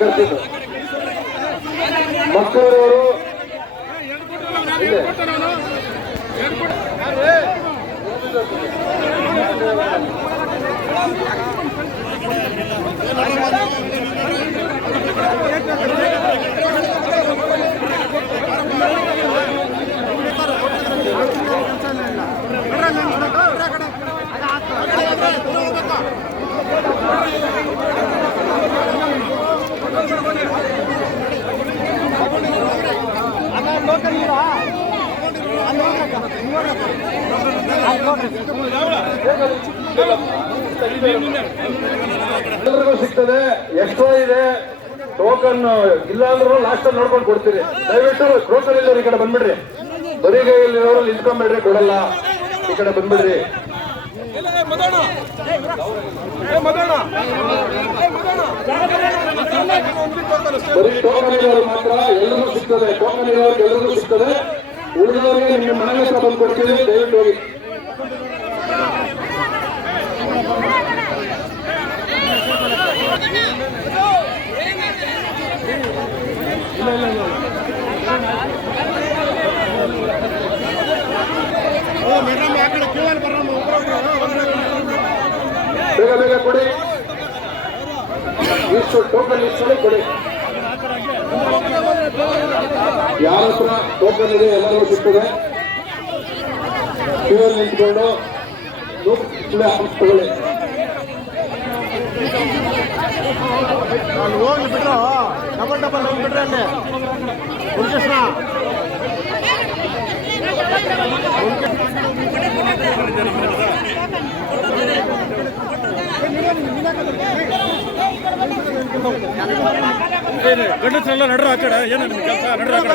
ಕರ್ತಿದ್ದು ಮಕ್ಕಳವರು ಎಲ್ಲರಿಗೂ ಸಿಗ್ತದೆ. ಎಷ್ಟೋ ಇದೆ ಟೋಕನ್ ಇಲ್ಲ ಅಂದ್ರೂ ಲಾಸ್ಟ್ ಅಲ್ಲಿ ನೋಡ್ಕೊಂಡು ಕೊಡ್ತೀರಿ. ದಯವಿಟ್ಟು ಟೋಕನ್ ಇಲ್ಲವ್ರು ಈ ಕಡೆ ಬಂದ್ಬಿಡ್ರಿ. ಬರಿಗೈಯಲ್ಲಿರೋರು ನಿಂತ್ಕೊಂಡ್ಬಿಡ್ರಿ, ಕೊಡಲ್ಲ. ಈ ಕಡೆ ಬಂದ್ಬಿಡ್ರಿ. ಬರೀ ಟೋಕನ್ ಇರೋರು ಮಾತ್ರ ಎಲ್ಲರಿಗೂ ಸಿಗ್ತದೆ. ಟೋಕನ್ ಇರೋರಿಗೆ ಎಲ್ಲರಿಗೂ ಸಿಗ್ತದೆ. ಉಳಿದವರಿಗೆ ನಿಮ್ಮ ಮನೆಗೆ ಹತ್ರ ಬಂದು ಕೊಡ್ತೀವಿ. ದಯವಿಟ್ಟು ಹೋಗಿ. ಬೇಗ ಬೇಗ ಕೊಡಿ. ಇಷ್ಟು ಟೋಕನ್ ಇಷ್ಟು ಕೊಡಿ. ಯಾರ ಹತ್ರ ಟೋಕನ್ ಇದೆ ಎಲ್ಲರಿಗೂ ಸಿಗ್ತದೆ. ಕ್ಯೂನಲ್ಲಿ ನಿಂತ್ಕೊಂಡು ತಗೊಳ್ಳಿ. ಹೋಗ್ಲಿ ಬಿಟ್ರು ಡಬಲ್ ಹೋಗ್ಬಿಟ್ರೆ ಅಲ್ಲಿ ಮುರುಕೇಶ್ವರ ಗಂಡಸರೆಲ್ಲ ನಡ್ರ ಆ ಕಡೆ ಏನು ಕೆಲಸ ನಡ್ರ ಆ ಕಡೆ